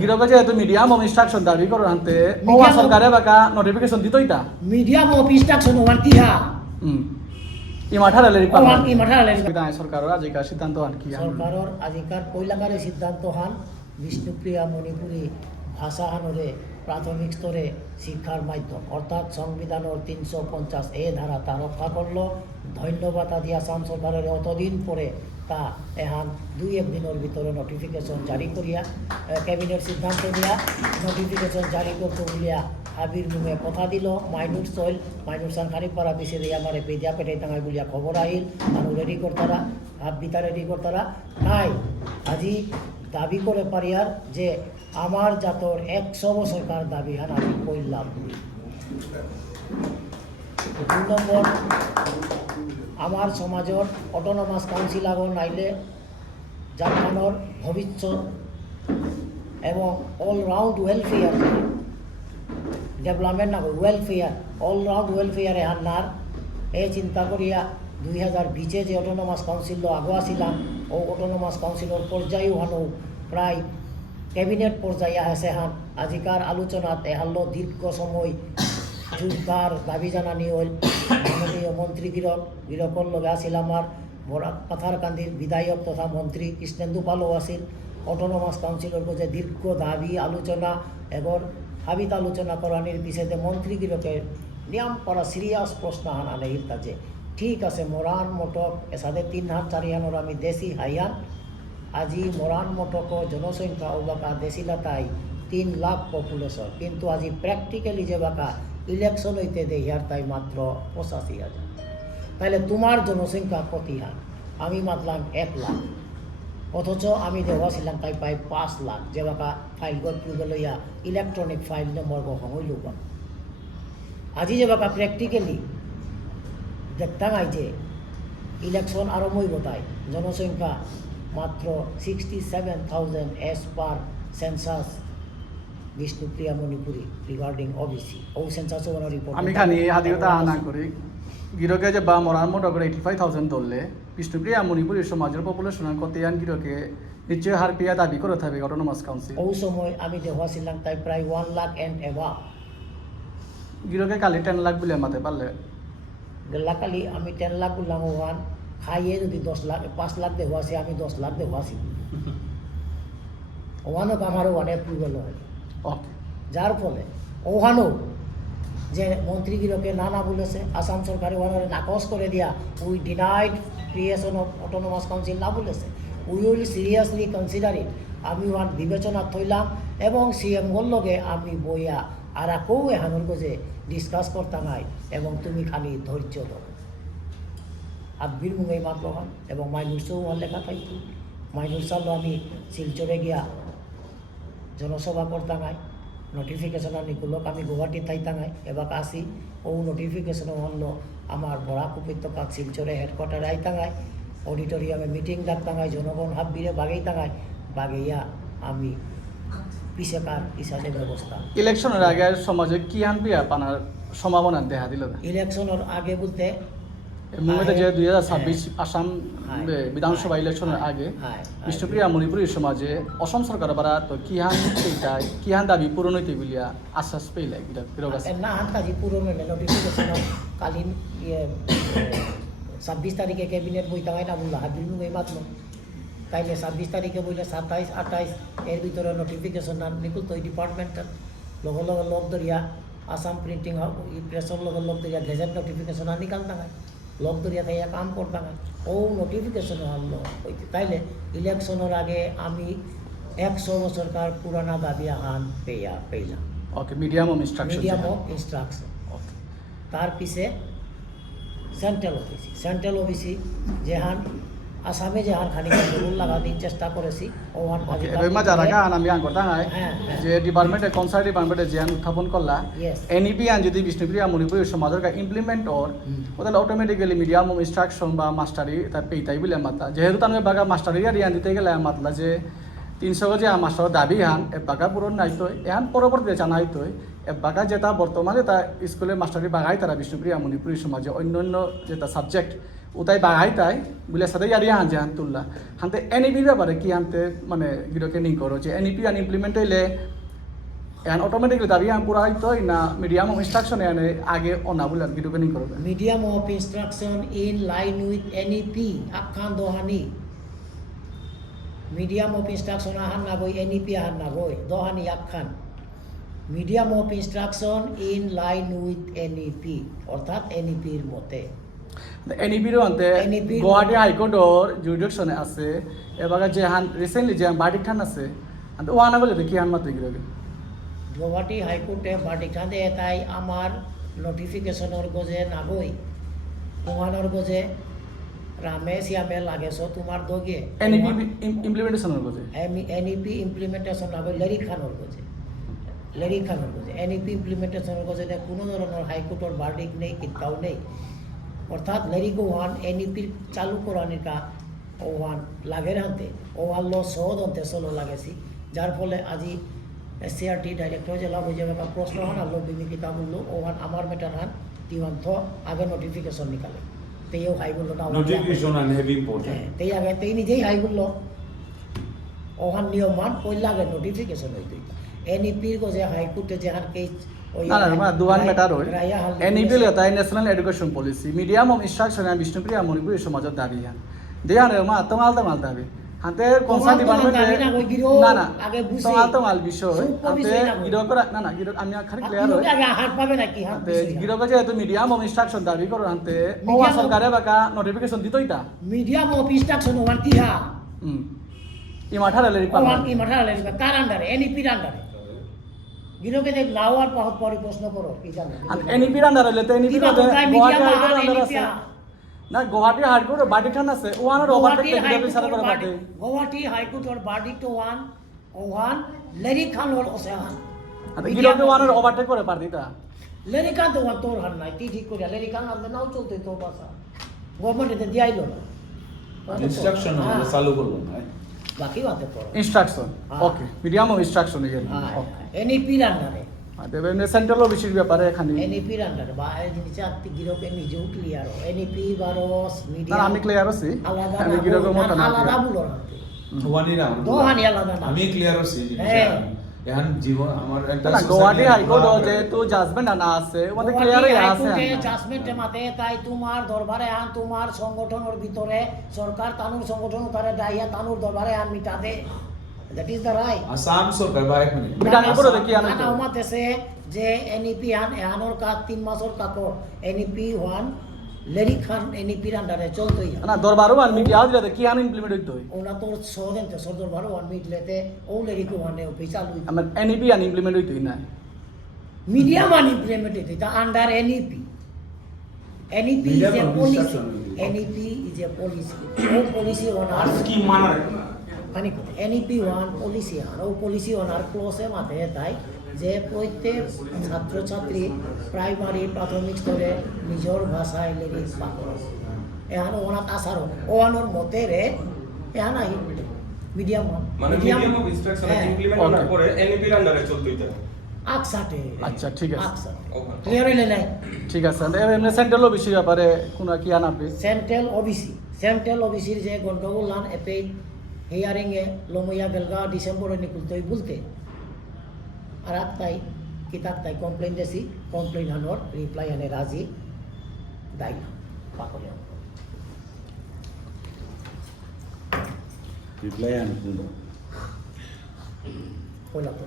গিরকে যেহেতু medium of instruction দাবি করো আনতে ও সরকারে বাকা নোটিফিকেশন দিত ইতা মিডিয়াম অফ ইনস্ট্রাকশন ওয়ান কি হা ইমাঠারালের সরকারের আজিকার পয়লাকারে সিদ্ধান্ত হান বিষ্ণুপ্রিয়া মণিপুরী ভাষা হানরে প্রাথমিক স্তরে শিক্ষার মাধ্যম অর্থাৎ সংবিধানের 350 এ ধারা তা রক্ষা করলো ধন্যবাদ আদি আসাম সরকারের অতদিন পরে তা এহান 2-1 দিনের ভিতরে নোটিফিকেশন জারি করিয়া ক্যাবিনেট সিদ্ধান্ত দিয়া নোটিফিকেশন জারি করতে বলিয়া হাবির মুখে কথা দিল মাইনুর সইল মাইনুর সান খানিকপাড়া পিছিয়ে দিয়ে আমার পেদিয়া পেটে টাঙাই বলিয়া খবর আহিল মানুষ রেডি করতারা হাত বিতা রেডি করতারা তাই আজি দাবি করে পারিয়ার যে আমার জাতর 100 বছরকার দাবি হান আমি কইলাম 2 নম্বর আমার সমাজের অটোনমাস কাউন্সিল আগর নাইলে জাপানের ভবিষ্যৎ এবং অলরাউন্ড ওয়েলফেয়ার ডেভেলপমেন্ট না ওয়েলফেয়ার অলরাউন্ড ওয়েলফেয়ার এহান্নার এ চিন্তা করিয়া 2020 যে অটোনমাস কাউন্সিল আগো আসিলাম ও অটোনমাস কাউন্সিলর পর্যায়েও হানো প্রায় ক্যাবিনেট পর্যায়ে আছে হান আজিকার আলোচনাত এহাল্ল দীর্ঘ সময় যুদ্ধর দাবি জানানি হইল মাননীয় মন্ত্রী গিরকর লগে আসিল আমার বরাক পাথারকান্দির বিধায়ক তথা মন্ত্রী কৃষ্ণেন্দু পালও আসিল অটোনমাস কাউন্সিলর যে দীর্ঘ দাবি আলোচনা এবং হাবিত আলোচনা করানির পিছনে মন্ত্রী গিরকের নিয়ম করা সিরিয়াস প্রশ্ন হান আনেহিল কাজে ঠিক আছে মোরান মটক এসাদে 3 হাত 4 হানোর আমি দেশি হাইয়ান আজি মোরান মটক জনসংখ্যা ও বাকা দেশিলা তাই 3 লাখ পপুলেশন কিন্তু আজি প্র্যাকটিক্যালি যে বাকা ইলেকশন হইতে দেয় ইয়ার তাই মাত্র 85,000 তাহলে তোমার জনসংখ্যা কতি হান আমি মাতলাম 1 লাখ অথচ আমি দেওয়াছিলাম তাই প্রায় 5 লাখ যে বাকা ফাইল গড় লইয়া ইলেকট্রনিক ফাইল নম্বর হইল বা আজি যে বাকা প্র্যাকটিক্যালি দেখতাম যে ইলেকশন আরম্ভ হইব তাই জনসংখ্যা মাত্র 67,000 as per census Bishnupriya Manipuri regarding OBC ও সেন্সাস রিপোর্ট আমি খানি হাদিওতা আনা করি গিরকে যে বা মরার মোট করে 85,000 ধরলে বিষ্ণুপ্রিয়া মণিপুরী সমাজের পপুলেশনের কতিয়ান গিরকে নিশ্চয় হার পিয়া দাবি করে থাকবে অটোনমাস কাউন্সিল ও সময় আমি দেখাছিলাম তাই প্রায় 1 লাখ এন্ড এভাব গিরকে কালি 10 লাখ বলে মাতে পারলে গেলা কালি আমি 10 লাখ বললাম ওয়ান খাইয়ে যদি 10 লাখ 5 লাখ দেখাছি আমি 10 লাখ দেখাছি ওয়ানও আমারও অনেক অ্যাপ্রুভাল হয় যার ফলে ওখানেও যে মন্ত্রীগিরকে না বলেছে আসাম সরকারে ওনারে নাকচ করে দিয়া we denied creation of autonomous council না বলেছে we will seriously consider it আমি ওয়ান বিবেচনা থইলাম এবং সিএম লগে আমি বইয়া আর কেউ এহানোর যে ডিসকাস করতাম নাই এবং তুমি খালি ধৈর্য দাও আব্বির মুখে মাত্র হন এবং মাইনুরসেও আমার লেখা থাকতো মাইনুর সাল্লো আমি শিলচরে গিয়া জনসভা করতাম নাই নোটিফিকেশন নিকুলক আমি গুয়াহাটি থাইতাঙাই এবার আসি ও নোটিফিকেশন হল আমার বরাক উপত্যকা শিলচরে হেডকোয়ার্টারে আইতাঙাই অডিটোরিয়ামে মিটিং ডাকতাঙাই জনগণ হাব্বিরে বাগেইতাঙাই বাগেইয়া আমি পিছেকার হিসাবে ব্যবস্থা ইলেকশনের আগে সমাজে কি আনবিয়া পানার সম্ভাবনা দেখা দিল ইলেকশনের আগে বলতে মুম্বাইতে যে 2026 আসাম বিধানসভা ইলেকশনের আগে বিষ্ণুপ্রিয়া মণিপুরী সমাজে অসম সরকার বারা তো কি হান দাবি পূরণ হইতে বলিয়া আশ্বাস পেলে না হান কাজি পূরণ হইলে নোটিফিকেশন কালীন 26 তারিখে ক্যাবিনেট বই তাই না বললো হাবিল মুই মাত্র তাইলে 26 তারিখে বইলে 27 28 এর ভিতরে নোটিফিকেশন না নিকুল তো ডিপার্টমেন্টের লগে লগে লোক ধরিয়া আসাম প্রিন্টিং প্রেসর লগে লোক ধরিয়া গেজেট নোটিফিকেশন নিকাল তাঙায় লোক ধরিয়া তাই কাম করতাম ও নোটিফিকেশন হল হইতে তাইলে ইলেকশনের আগে আমি 100 বছরকার পুরানা দাবি হান পেলাম ওকে মিডিয়াম অফ ইনস্ট্রাকশন তার পিছে সেন্ট্রাল অফিসি যেহান আসামে যেহান খানিকটা রুল লাগানোর চেষ্টা করেছি ওহান আমি আনকরতাঙাই যে ডিপার্টমেন্টে কনসার্ন ডিপার্টমেন্টে যেহান উত্থাপন করলা এনইপি আন যদি বিষ্ণুপ্রিয়া মণিপুরী সমাজের ইমপ্লিমেন্ট ওর ওদের অটোমেটিক্যালি মিডিয়াম অফ ইনস্ট্রাকশন বা মাস্টারি তার পেইতাই বলে মাতা যেহেতু তার বাগা মাস্টারি আর ইয়ান দিতে গেলে মাতলা যে 300 গজে মাস্টার দাবি হান এ বাগা পূরণ নাইতো এহান পরবর্তীতে জানা হইতো এ বাগা যেটা বর্তমানে তা স্কুলে মাস্টারি বাগাই তারা বিষ্ণুপ্রিয়া মণিপুরী সমাজে অন্য যেটা সাবজেক্ট উতাই বাহাই তাই বলে সাথে ইয়ারিয়া হান জাহান তুললা হানতে এনইপির ব্যাপারে কি হানতে মানে গিরোকে নি করো যে এনইপি আন ইমপ্লিমেন্ট হইলে এখন অটোমেটিকলি দাবি আন পুরা হইতো না মিডিয়াম অফ ইনস্ট্রাকশন এনে আগে অনা বলে গিরোকে নি করবে Medium of instruction in line with NEP akhan dohani. Medium of instruction ahan nagoi NEP ahan nagoi dohani akhan. Medium of instruction in line with NEP অর্থাৎ NEP এর মতে এনইপিরও আনতে NEP গুয়াহাটি হাইকোর্টর জুরিডিকশনে আছে এবার যে হান রিসেন্টলি যে বার্ডিক খান আছে আনতে ওয়ানা বলে কি হান মাত্র গিরোকে গুয়াহাটি হাইকোর্টে ভার্ডিক্ট দে তাই আমার নোটিফিকেশনের গজে নাগই তোমার গজে রামে শ্যামে লাগেছো তোমার দগে এনইপি ইমপ্লিমেন্টেশনের কথা এনইপি ইমপ্লিমেন্টেশন নাগই লেরি খানোর গজে এনইপি ইমপ্লিমেন্টেশনের গজে কোনো ধরনের হাইকোর্টের ভার্ডিক্ট নেই কিতাও নেই অর্থাৎ লেরিগো ওয়ান এনইপির চালু করানির কা ওয়ান লাগের হাতে ওয়ান ল সহদ অন্তে চলো লাগেছি যার ফলে আজি এসসিআরটি ডাইরেক্টর জেলা বুঝে একটা প্রশ্ন হন আলো বিমিকিতা মূল্য ওহান আমার মেটার হান তিওয়ান্থ আগে নোটিফিকেশন নিকালে তেও হাই বললো না নোটিফিকেশন এন্ড হেভি ইম্পর্টেন্ট তেই আগে তেই নিজেই হাই বললো ওহান নিয়ম মান পয়লা আগে নোটিফিকেশন হইতো এনইপির গজে হাইকোর্টে যেহান কেস না না মা দুয়ান ম্যাটার হয় এনইপি লতা national education policy medium of instruction and Bishnupriya Manipur সমাজের দাবি হান দেয়ান মা তমাল দাবি হাতে কনসার্ন ডিপার্টমেন্টে না না তমাল বিষয় হাতে গিরো করা না না গিরো আমি খালি ক্লিয়ার হই আগে হাত পাবে নাকি হাত গিরো যে এত মিডিয়াম অফ ইনস্ট্রাকশন দাবি করো হাতে ওয়া সরকারে বাকা নোটিফিকেশন দিতই তা মিডিয়াম অফ ইনস্ট্রাকশন ওয়ান কি হা ই মাঠারে লেরি পাবো কি মাঠারে লেরি কার আন্ডারে এনইপির আন্ডারে গিরোকে দেখ লাওয়ার পাহত পরে প্রশ্ন করো কি জানো এনইপির আন্ডারে লেতে এনইপির না গুয়াহাটি হাইকোর্ট বার্ডিক্ট আছে ওয়ানের ওভারটেক বিচার করে বাদে গুয়াহাটি হাইকোর্টের বার্ডিক্ট ওয়ান লেরি খান ওর ওসান আতে গিরোকে ওয়ানের ওভারটেক করে পার দিতা লেরি খান তো তোর হান নাই তুই ঠিক করে লেরি খান আর নাও চলতে তোর ভাষা গভর্নমেন্টে দিয়াইলো না ইনস্ট্রাকশন চালু করব না বাকি বাতে পড়ো instruction okay medium of instruction ইয়ে এনইপি আন্ডারে দেবে সেন্ট্রাল অফিসের ব্যাপারে এখানে এনইপি আন্ডারে বা এই জিনিস আত্মি গিরোকে নিজেও ক্লিয়ার এনইপি বারোস না মিডিয়াম আমি ক্লিয়ার আছি আলাদা আমি গিরোকে মত না আলাদা বলো ওয়ানিরা দোহানি আলাদা না আমি ক্লিয়ার আছি এখন জীবন আমার একটা না গুয়াহাটি হাইকোর্ট যেহেতু জাজমেন্ট আনা আছে ওদের ক্লিয়ারই আছে জাজমেন্টে মাতে তাই তোমার দরবারে আন তোমার সংগঠনের ভিতরে সরকার তানুর সংগঠন তারে ডাইয়া তানুর দরবারে আন মিটা দে that is the right Assam সরকার ভাই এখন মিটানোর পরে দেখি আনা না উমাতেছে যে এনইপি আন এহানোর কা 3 মাসের কাকর এনইপি ওয়ান লেরি খান এনইপির আন্ডারে চলতই না দরবারও আন মিডিয়া দিলে কি আন ইমপ্লিমেন্ট হইতো ওনা তোর সহদেন তো সদর বারো ওয়ান মিটলেতে ও লেরি কো ওয়ানে অফিসাল হই আমার এনইপি আন ইমপ্লিমেন্ট হইতোই না মিডিয়া মান ইমপ্লিমেন্ট হইতো তা under NEP NEP is a policy NEP is a policy ও পলিসি ওনার কি মানা খানিক এনইপি ওয়ান পলিসি আর ও পলিসি ওনার ক্লোজে মাতে তাই যে প্রত্যেক ছাত্রছাত্রী প্রাইমারি প্রাথমিক স্তরে নিজের ভাষায় লেরি পাকর এখানে ওনার আসার ওয়ানোর মতে রে এখানে মিডিয়াম মানে মিডিয়াম অফ ইনস্ট্রাকশন ইমপ্লিমেন্ট করার পরে এনইপির আন্ডারে চলতেই থাকে আকসাটে আচ্ছা ঠিক আছে ক্লিয়ার হইলে নাই ঠিক আছে এমনি সেন্ট্রাল অফিসের ব্যাপারে কোনো কি আন আপনি সেন্ট্রাল অফিসির যে গন্ডগোল লান এপে হিয়ারিং এ লমইয়া বেলগা ডিসেম্বরে নিকুলতই বলতে আর তাই কিতাব তাই কমপ্লেন দেছি কমপ্লেন হানোর রিপ্লাই আনে রাজি দাই পাকলে reply and কইলা তো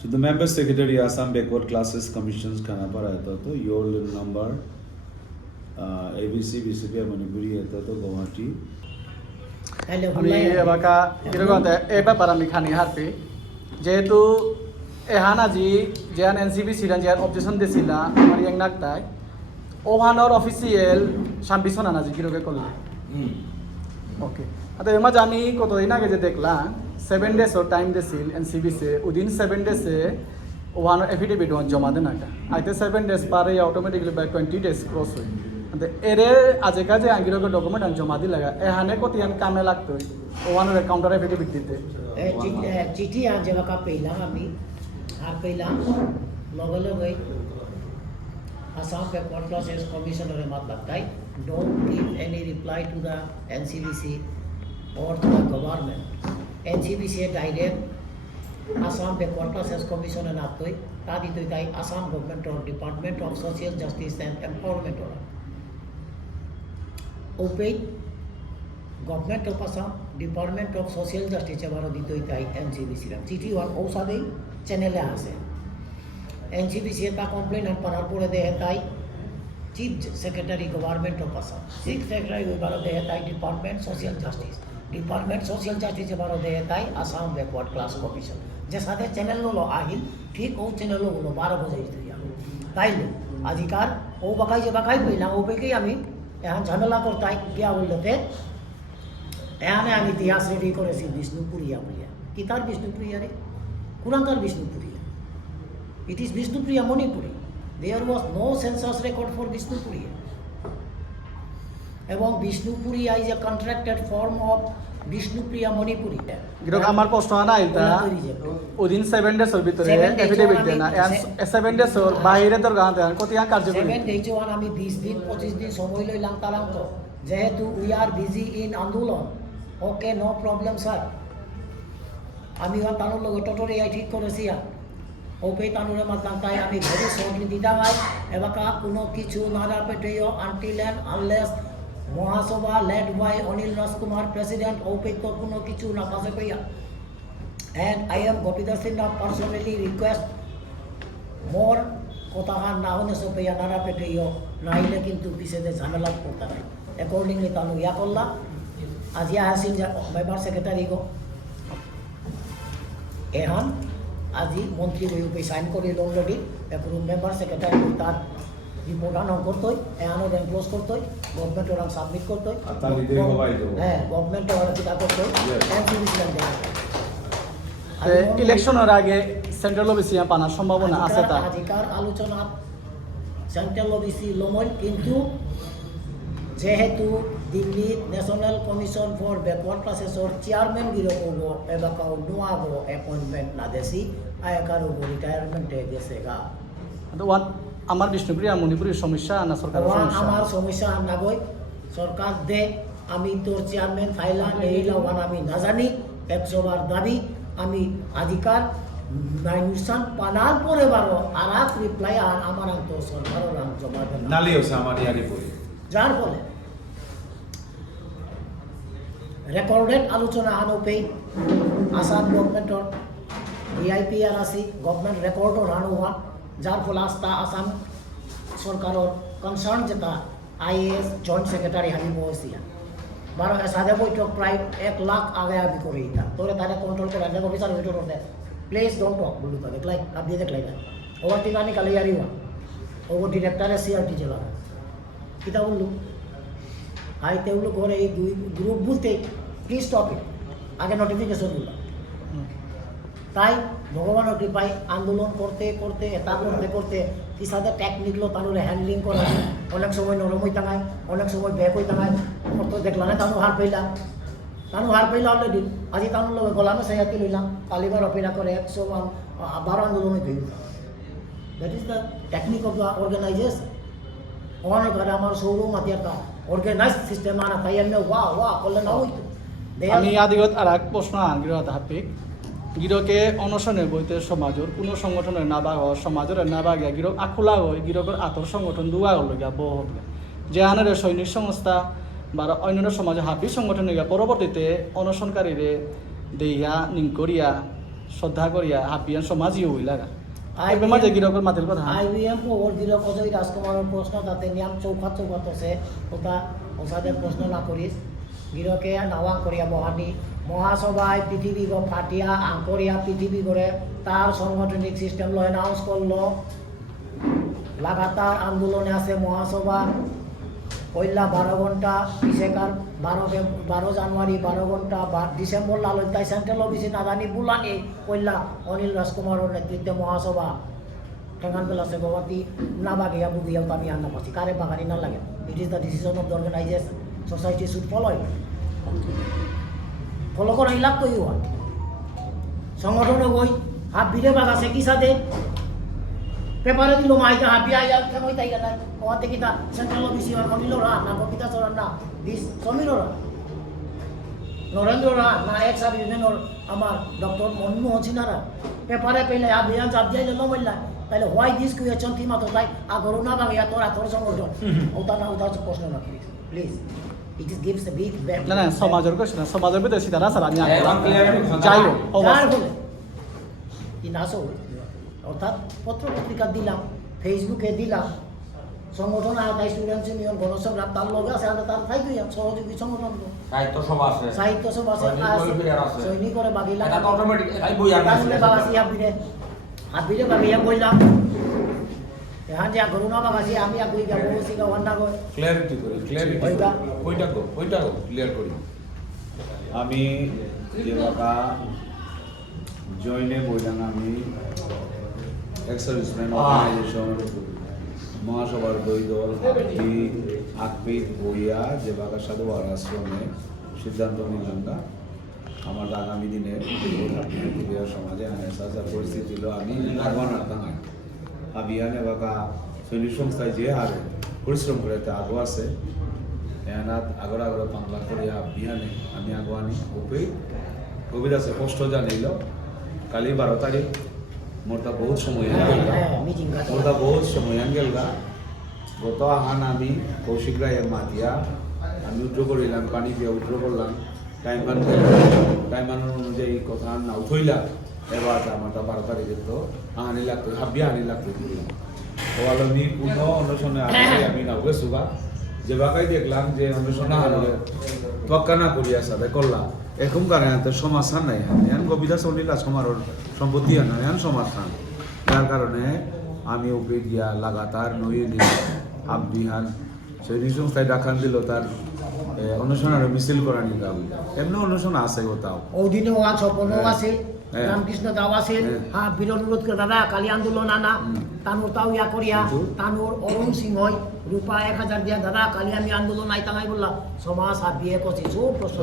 to the member secretary Assam Backward Classes Commissions Khanapara eta to your number ABC BCP Manipuri eta to Guwahati তাইলে আমি এবাকা কিরকম এই ব্যাপার আমি খানি হারপি যেহেতু এহান আজি যেন এনসিবি ছিলেন যেন অবজেকশন দিয়েছিল আমার ইয়াং নাকতাই ওহানোর অফিসিয়াল সাম্বিশন আনাজি কিরকে করলে ওকে আচ্ছা এর মাঝে আমি কতদিন আগে যে দেখলাম 7 days টাইম দিয়েছিল এনসিবিসে উইদিন 7 days ওহানোর এফিডেভিট জমা দেন একটা আইতে 7 days পারে অটোমেটিকলি বাই 20 days ক্রস হয় এরে আজে কাজে আঙ্গিরকে ডকুমেন্ট আমি জমা দিলে এহানে কতিয়ান কামে লাগতো ওহানোর কাউন্টার এফিডেভিট দিতে চিঠি আন যেবাকা পেলাম আমি আর পেলাম লগে লগে Assam Backward Classes Commissioner Matlakai don't give any reply to the NCBC or to the government. NCBC direct Assam Backward Classes Commissioner Natoi, Tadi Tuitai, Assam Government or Department of Social Justice and Empowerment or Opay Government of Assam, Department of Social Justice Chabaro Dituitai, NCBC. City one Osade Channel Ase. NCBC का complain हम परारपुर दे है chief secretary government of Assam chief secretary बारो दे है department social justice बारो दे है Assam backward class commission जे साथे channel लो आहिल ठीक ओ channel लो 12 बजे दिया ताइले अधिकार ओ बकाई जे बकाई पहिला ओ बेके आमी এখন ঝামেলা করতাই কিয়া বলতে এখানে আমি ইতিহাস রেডি করেছি বিষ্ণুপুরিয়া বলিয়া কি তার বিষ্ণুপুরিয়া রে কুরাঙ্কার বিষ্ণুপুরিয়া It is Vishnupriya Manipuri. There was no census record for Vishnupriya. এবং Vishnupriya is a contracted form of Vishnupriya Manipuri. গিরক আমার প্রশ্ন না এটা ওদিন 7 ডেজ এর ভিতরে এফিডেভিট দেনা 7 ডেজ এর বাইরে তোর গান দেন কত ইয়ান কার্যকরী 7 ডেজ ওয়ান আমি 20 দিন 25 দিন সময় লইলাম তারাম তো যেহেতু উই আর বিজি ইন আন্দোলন ওকে নো প্রবলেম স্যার আমি ওয়ান তানোর লগে টটরে আই ঠিক করেছি ওপে তানুরে মাতান্তাই আমি ভেরি শর্টলি দিদামাই এবাকা কোনো কিছু নারা পেটেও until and unless Mahasabha led by Anil Rajkumar president ওপে তো কোনো কিছু না পাশে পেয়া and I am Gopidas Sinha personally request মোর কথাহার না হলে সব পেয়া নারা পেটেও নাইলে কিন্তু পিছেতে ঝামেলা করতে নাই অ্যাকর্ডিংলি তানু ইয়া করলা আজিয়া হাসিন মেম্বার সেক্রেটারি গো এখন আজি মন্ত্রী বই সাইন করে অলরেডি এখন মেম্বার সেক্রেটারি তার রিপোর্ট আনাও করতোই এখানে দেন ক্লোজ করতোই গভর্নমেন্ট ওরা সাবমিট করতোই হ্যাঁ গভর্নমেন্ট ওরা কিতা করতোই ইলেকশনের আগে সেন্ট্রাল অফিসে পানার সম্ভাবনা আছে তা अधिकार আলোচনা সেন্ট্রাল অফিসে লমল কিন্তু যেহেতু Delhi national commission for backward ক্লাসেসর চেয়ারম্যান গিরো হবো এবাকাও নোয়াবো অ্যাপয়েন্টমেন্ট না দেশি আয়কার হবো রিটায়ারমেন্টে গেছেগা ওয়ান আমার বিষ্ণুপ্রিয়া মণিপুরের সমস্যা না সরকারের সমস্যা আমার সমস্যা না গই সরকার দে আমি তোর চেয়ারম্যান ফাইলা নেইলা ওয়ান আমি না জানি 100 বার দাবি আমি अधिकार নাইনুসান পানার পরে বারো আরাক রিপ্লাই আর আমার তো সরকারের রাম জমা দেন নালি হচ্ছে আমার ইয়ারি পড়ি যার ফলে রেকর্ডেড আলোচনা আনোপে আসাম গভর্নমেন্টর ভিআইপিআর আসি গভর্নমেন্ট রেকর্ডর আনোয়া যার ফলে আস্তা আসাম সরকারের কনসার্ন যেটা আইএএস জয়েন্ট সেক্রেটারি হানি বসিয়া 12 সাদে বৈঠক প্রায় 1 লাখ আগে আমি করে এটা তোরে তারে কন্ট্রোল করে আগে অফিসার ওইটা করতে প্লিজ ডোন্ট টক বলু তো দেখলাই আপনি দেখলাই না ওভার টিকানি কালিয়ারি ওয়া ওভার ডিরেক্টর সিআরটি জেলা কিতা বললু আইতে উলো করে এই দুই গ্রুপ বলতে প্লিজ স্টপ ইট আগে নোটিফিকেশন দিল তাই ভগবানের কৃপায় আন্দোলন করতে করতে এটা করতে করতে কিসাদের টেকনিকলো তানুরে হ্যান্ডলিং করা অনেক সময় নরম হয়ে টাঙায় অনেক সময় ব্যাক হয়ে টাঙায় তো দেখলা না তানু হার পাইলা অলরেডি আজি তানুর লগে গলামে সাইয়াতি লইলাম কালিবার অপেরা করে 112 আন্দোলন হয়ে গেল that is the technique of the organisation অনেক ঘরে আমার শোরুম আছে একটা অর্গানাইজ সিস্টেম আনা তাই আমি ওয়া করলে না হইতো আমি আদিগত আর এক প্রশ্ন আনগির হাপিক গিরকে অনশনে বইতে সমাজের কোনো সংগঠনের না বা সমাজের না বা গিয়া গিরক আখোলা হয় গিরকর আতর সংগঠন দুয়া হল গিয়া বহু যে আনের সৈনিক সংস্থা বা অন্যান্য সমাজে হাবি সংগঠন গিয়া পরবর্তীতে অনশনকারীরে দেইয়া নিংকরিয়া শ্রদ্ধা করিয়া হাবিয়ান সমাজই হইলাগা মাঝে গিরকর মাতিল কথা আইবিএম ওর গিরক অজয় রাজকুমারের প্রশ্ন তাতে নিয়ম চৌকাত আছে ওটা ওসাদের প্রশ্ন না করিস গিরকে নাওয়া করিয়া বহানি মহাসভায় পৃথিবী ফাটিয়া আঙ্করিয়া পৃথিবী করে তার সাংগঠনিক সিস্টেম লো অ্যানাউন্স করলো লাগাতার আন্দোলনে আছে মহাসভা পয়লা 12 ঘন্টা বিশেকার 12 জানুয়ারি 12 ঘন্টা ডিসেম্বর লালতাই সেন্ট্রাল অফিসে নাদানি বুলানি পয়লা অনিল রাজকুমারের নেতৃত্বে মহাসভা ঠেঙ্গান পেলাছে গবাতি না বাগিয়া বুগিয়া আমি আন্না পাচ্ছি কারে বাগানি না লাগে it is the decision of the organisation society should follow it follow করা ইলাক তো ইউ সংগঠনে বই হাত ভিড়ে বাগাছে কি সাথে পেপারে দিল মাইকা হাবিয়া ইয়া কই তাই না ওতে কিটা সেন্ট্রাল অফিসে অনিল রা না কবিতা চরণ না দিস সমীর রা নরেন্দ্র রা না এক সাব ইউনিয়ন আমার ডক্টর মনমোহন সিনহারা পেপারে পেলে আবিয়ান জাব যাইলে নমইলা তাহলে হোয়াই দিস কুয়েশন টি মাত্র তাই আগরো না বাগিয়া তোর সংগঠন ওটা না ওটা প্রশ্ন না please it is gives a big back না না সমাজের কোশ্চেন সমাজের ভিতরে সিধা না স্যার আমি একদম clear যাই হোক যার ফলে কি না সব অর্থাৎ পত্র পত্রিকা দিলাম ফেসবুকে দিলাম সংগঠন আওতায় স্টুডেন্টস ইউনিয়ন গণসংগ্রাম তার লগে আছে আর তার থাই দুই সহযোগী সংগঠন সাহিত্য সভা আছে সাহিত্য সভা আছে সৈনিক করে বাগিলা এটা তো অটোমেটিক এটাই বই আর তাহলে বাবাসি হাবিরে বাগিয়া বললাম এখন যে করোনা বাবাসি আমি আগুই যাব বসি গা ওয়ান্ডা গো ক্লিয়ারিটি করি কইটা ক্লিয়ার করি আমি যে বাবা জয়েনে বইলাম আমি এক্স সার্ভিসম্যান অর্গানাইজেশন মহাসভার দুই দল আকবিদ বইয়া যে বাবা সাধু আশ্রমে সিদ্ধান্ত নিলাম না আমার আগামী দিনে সমাজে যা পরিস্থিতি হলো আমি আহ্বান রাখতাম আবিয়ানে বাবা সৈনিক সংস্থায় যে আর পরিশ্রম করে আগো আছে এনাত আগর 5 লাখ করে আবিয়ানে আমি আগুয়ানি ওপে কবিতা আছে কষ্ট জানিল কালি 12 তারিখ মোরটা বহুত সময় মোরটা বহুত সময় গেলগা গত আহান আমি কৌশিক রায়ের মাতিয়া আমি উদ্র করিলাম পানি দিয়ে উদ্র করলাম টাইম অনুযায়ী কথা না উঠইলা এবার আমারটা 12 তারিখে তো আনি লাগতো হাবিয়া আনি লাগতো ওয়াল আমি কোনো অনুষ্ঠানে আমি নাওকে সুগা যে বাকাই দেখলাম যে অনুষ্ঠানে আনলে তোয়াক্কা না করিয়া সাথে করলাম এরকম কারণে সমাধান নাই এখন কবিতা চলিলা সমারোহ সম্পত্তি আনায়ন সমাধান যার কারণে আমি ওপে গিয়া লাগাতার নই আবিহান সৈনিক সংস্থায় ডাকান দিল তার অনুষ্ঠান আর মিছিল করা নি গাবি এমনি অনুষ্ঠান আছে ওটাও ওদিনে ওয়া ছপন আছে রামকৃষ্ণ দাও আছে হ্যাঁ বীর অনুরোধ করে দাদা কালী আন্দোলন আনা তানোর তাও ইয়া করিয়া তানোর অরুণ সিংহ রূপা 1000 দিয়া দাদা কালী আমি আন্দোলন আইতাম বললাম সমাজ হাবিয়ে কছি সব প্রশ্ন